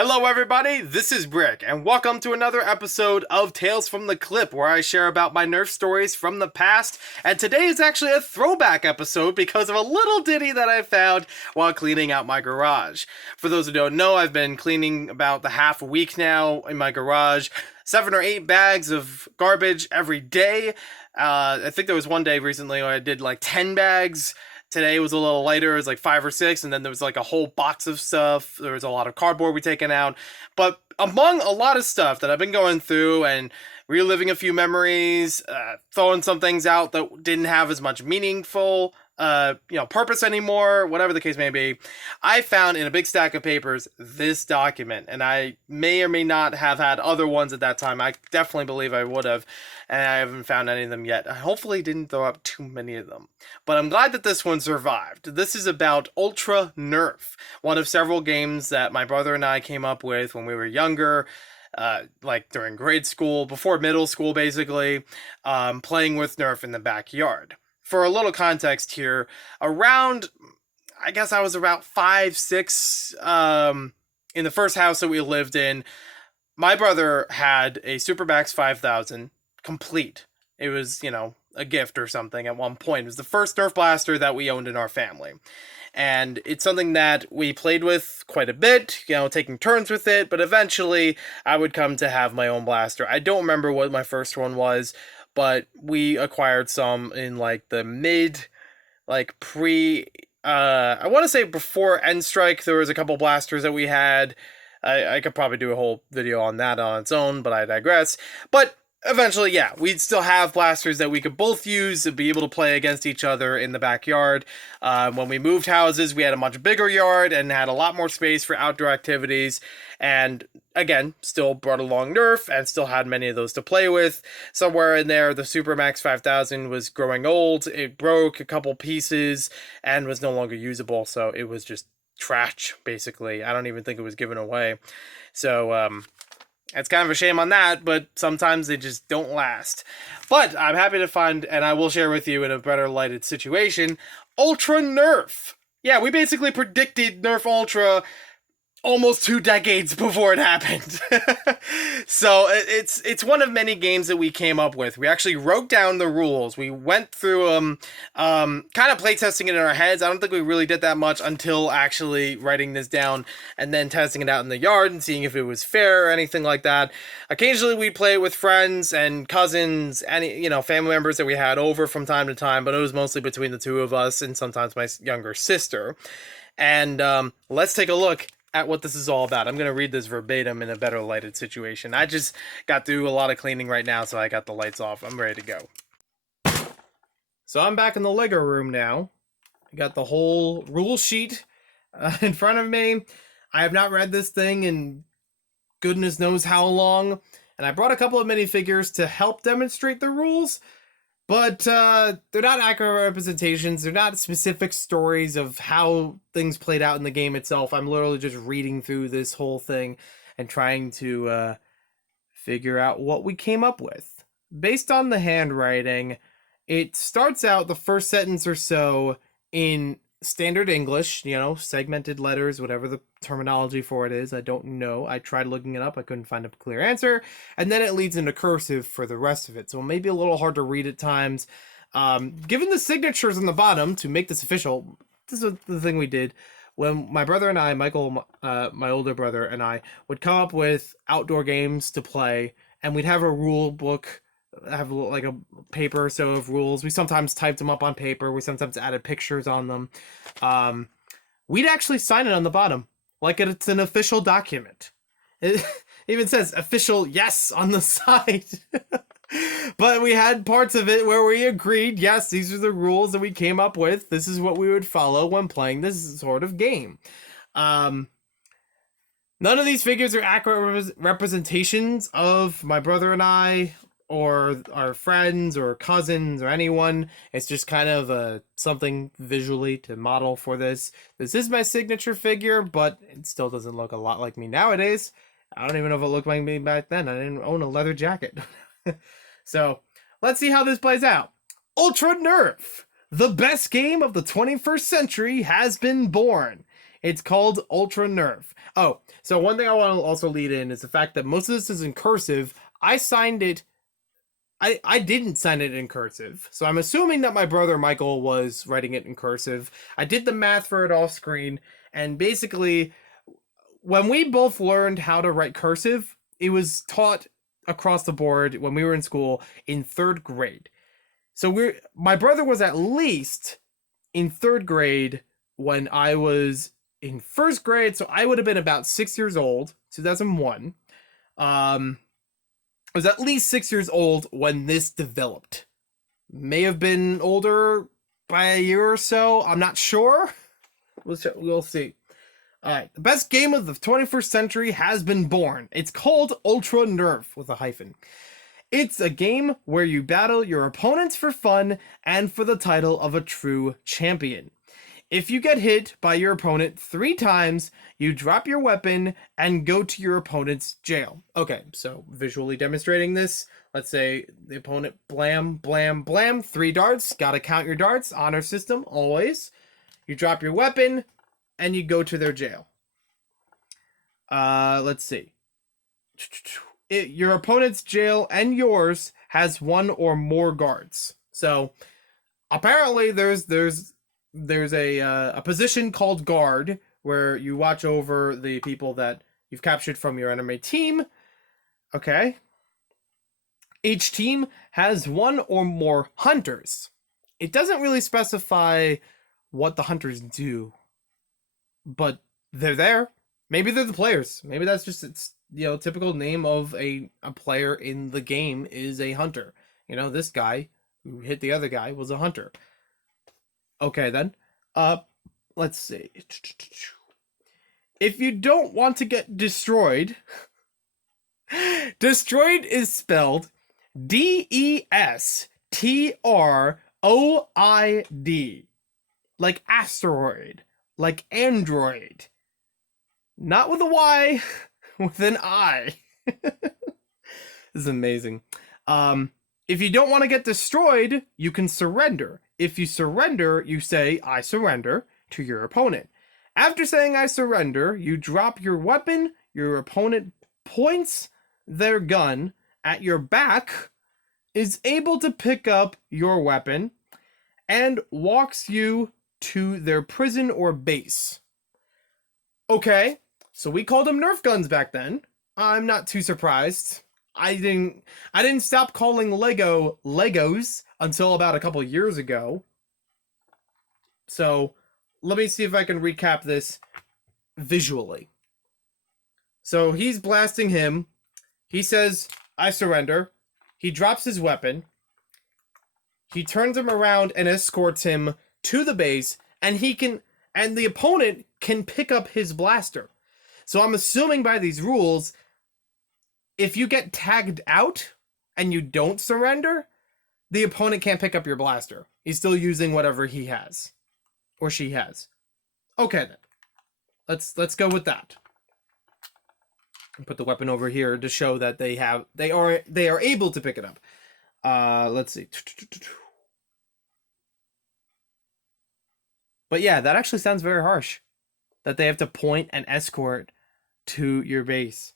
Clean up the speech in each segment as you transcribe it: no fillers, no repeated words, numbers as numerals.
Hello everybody, this is Brick, and welcome to another episode of Tales from the Clip, where I share about my Nerf stories from the past, and today is actually a throwback episode because of a little ditty that I found while cleaning out my garage. For those who don't know, I've been cleaning about the half a week now in my garage, 7 or 8 bags of garbage every day. I think there was one day recently where I did like 10 bags. Today was a little lighter, it was like 5 or 6, and then there was like a whole box of stuff. There was a lot of cardboard we taken out. But among a lot of stuff that I've been going through and reliving a few memories, throwing some things out that didn't have as much meaningful purpose anymore, whatever the case may be, I found in a big stack of papers this document, and I may or may not have had other ones at that time. I definitely believe I would have, and I haven't found any of them yet. I hopefully didn't throw up too many of them, but I'm glad that this one survived. This is about Ultra NERF, one of several games that my brother and I came up with when we were younger, like during grade school, before middle school basically, playing with NERF in the backyard. For a little context here, I guess I was about 5, 6, in the first house that we lived in. My brother had a Supermax 5000 complete. It was, a gift or something at one point. It was the first Nerf blaster that we owned in our family. And it's something that we played with quite a bit, taking turns with it, but eventually I would come to have my own blaster. I don't remember what my first one was, but we acquired some in like the I want to say before End Strike. There was a couple blasters that we had. I could probably do a whole video on that on its own, but I digress. But eventually, yeah, we'd still have blasters that we could both use and be able to play against each other in the backyard. When we moved houses, we had a much bigger yard and had a lot more space for outdoor activities. And again, still brought along Nerf and still had many of those to play with. Somewhere in there, the Supermax 5000 was growing old. It broke a couple pieces and was no longer usable. So it was just trash, basically. I don't even think it was given away. So, it's kind of a shame on that, but sometimes they just don't last. But I'm happy to find, and I will share with you in a better lighted situation, Ultra NERF. Yeah, we basically predicted NERF Ultra almost 2 decades before it happened. So it's one of many games that we came up with. We actually wrote down the rules. We went through them, kind of playtesting it in our heads. I don't think we really did that much until actually writing this down and then testing it out in the yard and seeing if it was fair or anything like that. Occasionally we'd play it with friends and cousins, any family members that we had over from time to time, but it was mostly between the two of us and sometimes my younger sister. And let's take a look at what this is all about. I'm going to read this verbatim in a better lighted situation. I just got through a lot of cleaning right now, so I got the lights off. I'm ready to go. So I'm back in the Lego room now. I got the whole rule sheet in front of me. I have not read this thing in goodness knows how long, and I brought a couple of minifigures to help demonstrate the rules. But they're not accurate representations. They're not specific stories of how things played out in the game itself. I'm literally just reading through this whole thing and trying to figure out what we came up with. Based on the handwriting, it starts out the first sentence or so in standard English, segmented letters, whatever the terminology for it is. I don't know. I tried looking it up. I couldn't find a clear answer. And then it leads into cursive for the rest of it. So it may be a little hard to read at times. Given the signatures on the bottom to make this official, this is the thing we did. When my brother and I, Michael, my older brother, and I would come up with outdoor games to play, and we'd have a rule book, have like a paper or so of rules. We sometimes typed them up on paper. We sometimes added pictures on them. We'd actually sign it on the bottom like it's an official document. It even says official yes on the side. But we had parts of it where we agreed, yes, these are the rules that we came up with. This is what we would follow when playing this sort of game. None of these figures are accurate representations of my brother and I, or our friends or cousins or anyone. It's just kind of something visually to model for this. This is my signature figure, but it still doesn't look a lot like me nowadays. I don't even know if it looked like me back then. I didn't own a leather jacket. So let's see how this plays out. Ultra NERF, the best game of the 21st century, has been born. It's called Ultra NERF. Oh, so one thing I want to also lead in is the fact that most of this is in cursive. I signed it. I didn't sign it in cursive, so I'm assuming that my brother Michael was writing it in cursive. I did the math for it off screen, and basically, when we both learned how to write cursive, it was taught across the board when we were in school in 3rd grade. So my brother was at least in 3rd grade when I was in 1st grade, so I would have been about 6 years old, 2001. I was at least 6 years old when this developed. May have been older by a year or so. I'm not sure. We'll see. All right, the best game of the 21st century has been born. It's called Ultra NERF with a hyphen. It's a game where you battle your opponents for fun and for the title of a true champion. If you get hit by your opponent 3 times, you drop your weapon and go to your opponent's jail. Okay, so visually demonstrating this, let's say the opponent blam, blam, blam, 3 darts. Gotta count your darts, honor system, always. You drop your weapon and you go to their jail. Let's see. Your opponent's jail and yours has 1 or more guards. So apparently there's a position called guard where you watch over the people that you've captured from your enemy team. Okay. Each team has 1 or more hunters. It doesn't really specify what the hunters do, but they're there. Maybe they're the players. Maybe that's just its typical name of a player in the game is a hunter. This guy who hit the other guy was a hunter. Okay, then. Let's see. If you don't want to get destroyed, destroyed is spelled DESTROID. Like asteroid. Like android. Not with a Y, with an I. This is amazing. If you don't want to get destroyed, you can surrender. If you surrender, you say, I surrender, to your opponent. After saying I surrender, you drop your weapon, your opponent points their gun at your back, is able to pick up your weapon, and walks you to their prison or base. Okay, so we called them Nerf guns back then. I'm not too surprised. I didn't stop calling Legos until about a couple years ago. So let me see if I can recap this visually. So he's blasting him. He says, I surrender. He drops his weapon. He turns him around and escorts him to the base, and the opponent can pick up his blaster. So I'm assuming by these rules, if you get tagged out and you don't surrender, the opponent can't pick up your blaster. He's still using whatever he has. Or she has. Okay then. Let's go with that. Put the weapon over here to show that they are able to pick it up. Let's see. But yeah, that actually sounds very harsh. That they have to point and escort to your base,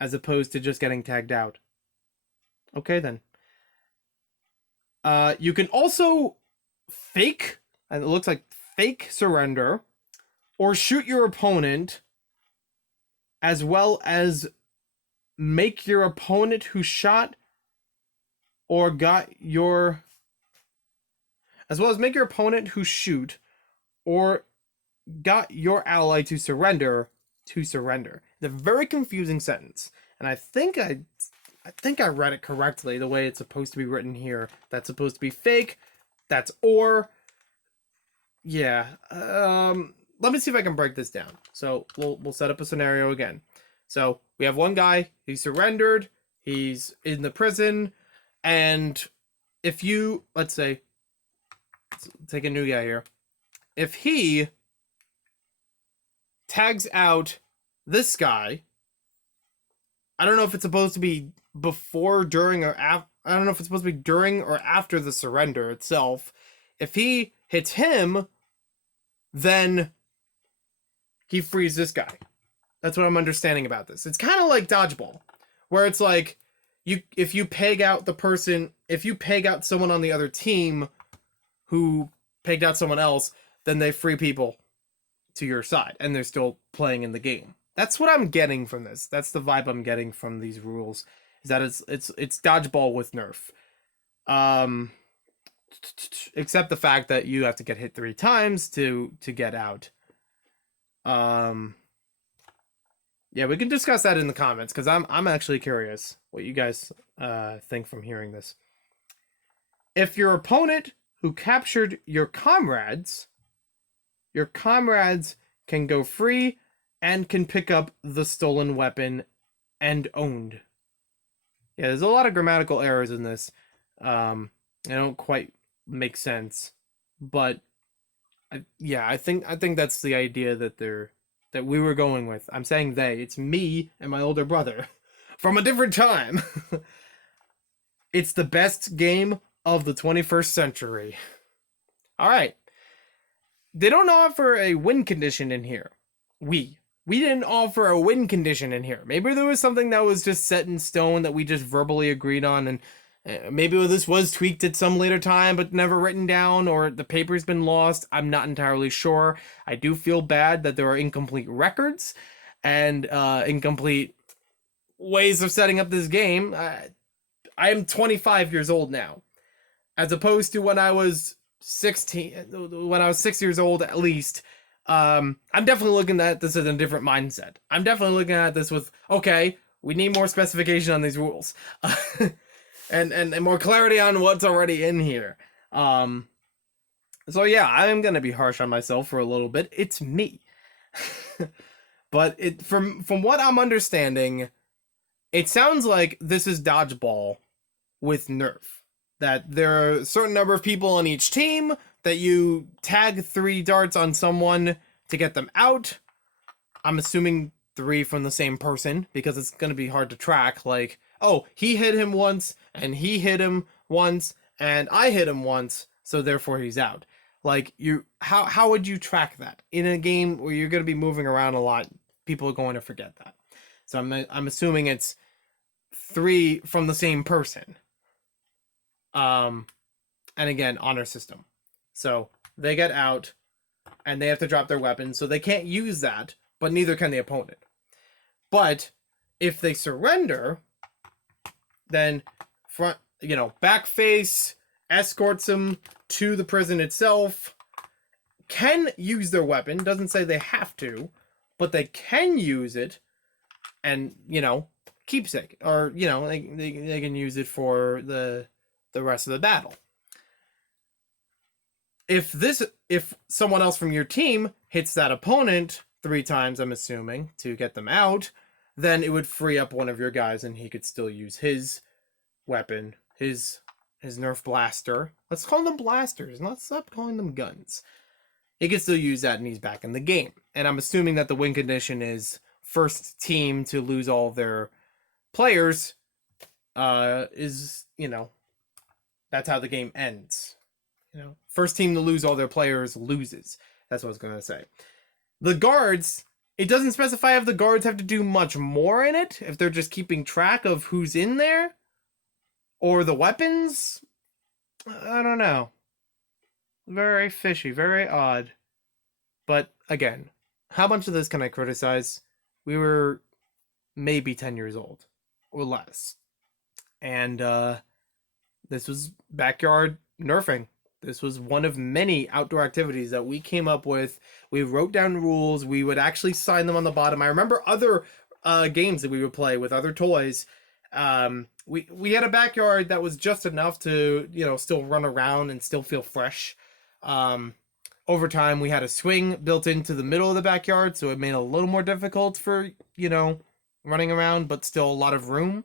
as opposed to just getting tagged out. Okay then. You can also fake, and it looks like fake surrender, or shoot your opponent, as well as make your opponent who shot or got your, as well as make your opponent who shoot or got your ally to surrender. It's a very confusing sentence, and I think I read it correctly the way it's supposed to be written here. That's supposed to be fake. That's or. Yeah. Let me see if I can break this down. So we'll set up a scenario again. So we have one guy. He surrendered. He's in the prison, and if you, let's say, let's take a new guy here. If he tags out this guy, I don't know if it's supposed to be before, during, or after. I don't know if it's supposed to be during or after the surrender itself. If he hits him, then he frees this guy. That's what I'm understanding about this. It's kind of like dodgeball, where it's like if you peg out someone on the other team who pegged out someone else, then they free people to your side, and they're still playing in the game. That's what I'm getting from this. That's the vibe I'm getting from these rules. Is that it's dodgeball with nerf. Except the fact that you have to get hit 3 times to get out. Yeah, we can discuss that in the comments, because I'm actually curious what you guys think from hearing this. If your opponent who captured your comrades can go free and can pick up the stolen weapon and owned. Yeah, there's a lot of grammatical errors in this. They don't quite make sense, but I think that's the idea that we were going with. I'm saying they. It's me and my older brother from a different time. It's the best game of the 21st century. All right. They don't offer a win condition in here. We didn't offer a win condition in here. Maybe there was something that was just set in stone that we just verbally agreed on, and maybe this was tweaked at some later time but never written down, or the paper's been lost. I'm not entirely sure. I do feel bad that there are incomplete records and incomplete ways of setting up this game. I am 25 years old now, as opposed to when I was 6 years old at least. I'm definitely looking at this as a different mindset. I'm definitely looking at this with, okay, we need more specification on these rules. and more clarity on what's already in here. So yeah, I'm gonna be harsh on myself for a little bit. It's me. But from what I'm understanding, it sounds like this is dodgeball with nerf. That there are a certain number of people on each team, that you tag 3 darts on someone to get them out. I'm assuming 3 from the same person, because it's going to be hard to track. Like, oh, he hit him once, and he hit him once, and I hit him once, so therefore he's out. Like, how would you track that? In a game where you're going to be moving around a lot, people are going to forget that. So I'm assuming it's 3 from the same person. And again, honor system. So they get out and they have to drop their weapon, so they can't use that, but neither can the opponent. But if they surrender, then back face escorts them to the prison itself, can use their weapon, doesn't say they have to, but they can use it, and keepsake, or they can use it for the rest of the battle. If someone else from your team hits that opponent 3 times, I'm assuming, to get them out, then it would free up one of your guys, and he could still use his weapon, his Nerf blaster. Let's call them blasters. Let's stop calling them guns. He can still use that, and he's back in the game. And I'm assuming that the win condition is first team to lose all of their players. That's how the game ends. First team to lose all their players loses. That's what I was going to say. The guards, it doesn't specify if the guards have to do much more in it, if they're just keeping track of who's in there, or the weapons. I don't know. Very fishy, very odd. But again, how much of this can I criticize? We were maybe 10 years old or less. And this was backyard nerfing. This was one of many outdoor activities that we came up with. We wrote down rules. We would actually sign them on the bottom. I remember other games that we would play with other toys. We had a backyard that was just enough to, still run around and still feel fresh. Over time, we had a swing built into the middle of the backyard, so it made it a little more difficult for, running around, but still a lot of room.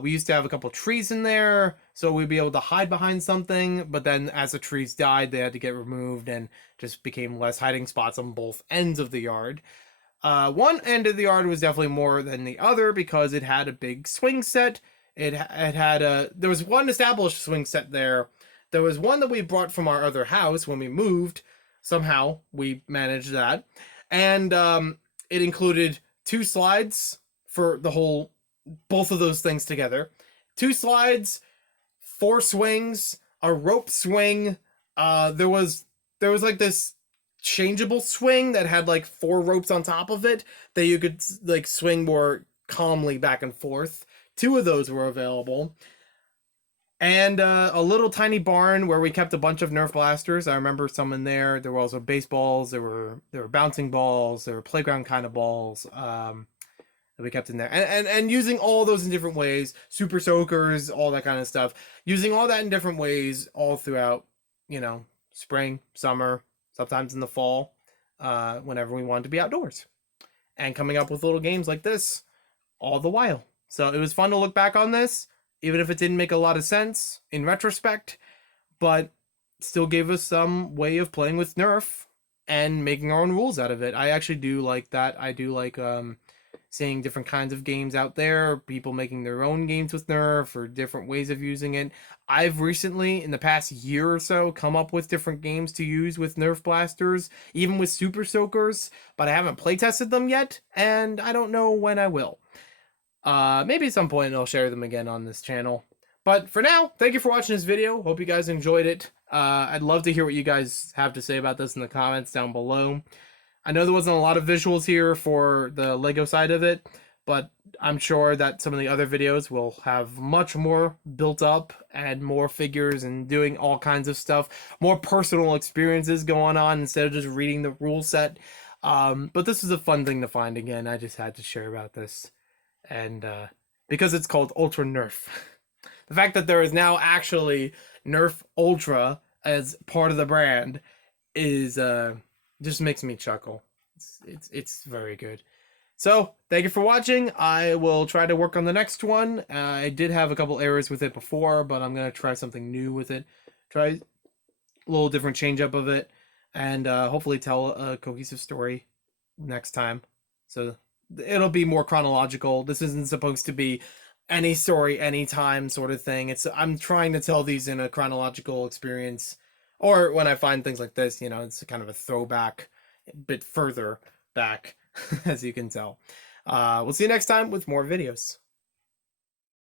We used to have a couple trees in there, so we'd be able to hide behind something, but then as the trees died, they had to get removed and just became less hiding spots on both ends of the yard. One end of the yard was definitely more than the other because it had a big swing set. There was one established swing set there. There was one that we brought from our other house when we moved. Somehow we managed that. And it included 2 slides for both of those things together. 2 slides, 4 swings, a rope swing. There was like this changeable swing that had like 4 ropes on top of it that you could like swing more calmly back and forth. 2 of those were available. And a little tiny barn where we kept a bunch of Nerf blasters. I remember some in there. There were also baseballs. There were bouncing balls. There were playground kind of balls that we kept in there. And using all those in different ways. Super soakers, all that kind of stuff. Using all that in different ways all throughout, spring, summer, sometimes in the fall, whenever we wanted to be outdoors. And coming up with little games like this all the while. So it was fun to look back on this, even if it didn't make a lot of sense in retrospect, but still gave us some way of playing with Nerf and making our own rules out of it. I actually do like that. I do like seeing different kinds of games out there, people making their own games with Nerf or different ways of using it. I've recently, in the past year or so, come up with different games to use with Nerf blasters, even with Super Soakers, but I haven't play tested them yet, and I don't know when I will. Maybe at some point I'll share them again on this channel. But for now, thank you for watching this video. Hope you guys enjoyed it. I'd love to hear what you guys have to say about this in the comments down below. I know there wasn't a lot of visuals here for the Lego side of it, but I'm sure that some of the other videos will have much more built up and more figures and doing all kinds of stuff, more personal experiences going on instead of just reading the rule set. But this is a fun thing to find again. I just had to share about this. And because it's called Ultra Nerf. The fact that there is now actually Nerf Ultra as part of the brand is just makes me chuckle. It's very good. So thank you for watching. I will try to work on the next one. I did have a couple errors with it before, but I'm gonna try something new with it. Try a little different change up of it, and hopefully tell a cohesive story next time. So it'll be more chronological. This isn't supposed to be any story anytime sort of thing. I'm trying to tell these in a chronological experience, or when I find things like this, it's kind of a throwback, a bit further back, as you can tell. We'll see you next time with more videos.